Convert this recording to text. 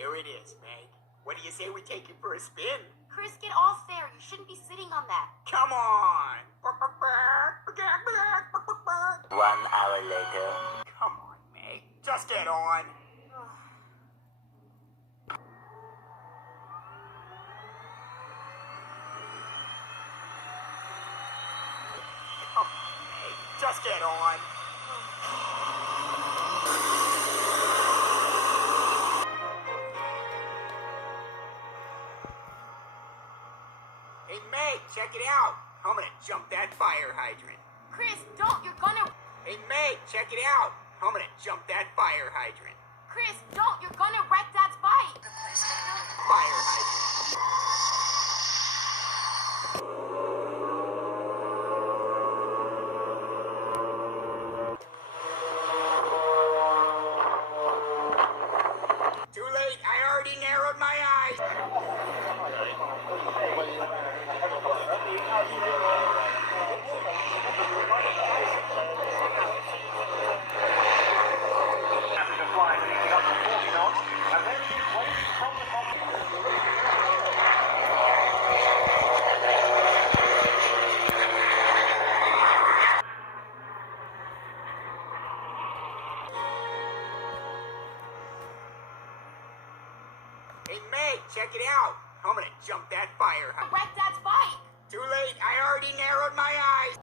There it is, Meg. What do you say we take it for a spin? Chris, get off there. You shouldn't be sitting on that. Come on! 1 hour later. Come on, Meg. Just get on. Come on, Meg. Just get on. Hey, Meg, check it out. I'm gonna jump that fire hydrant. Chris, don't. You're gonna... Hey, Meg, check it out. I'm gonna jump that fire hydrant. Chris, don't. You're gonna wreck Dad's bike. Fire hydrant. Too late. I already narrowed my eyes. Hey, Meg, check it out. I'm gonna jump that fire hydrant. Wreck Dad's bike. Too late. I already narrowed my eyes.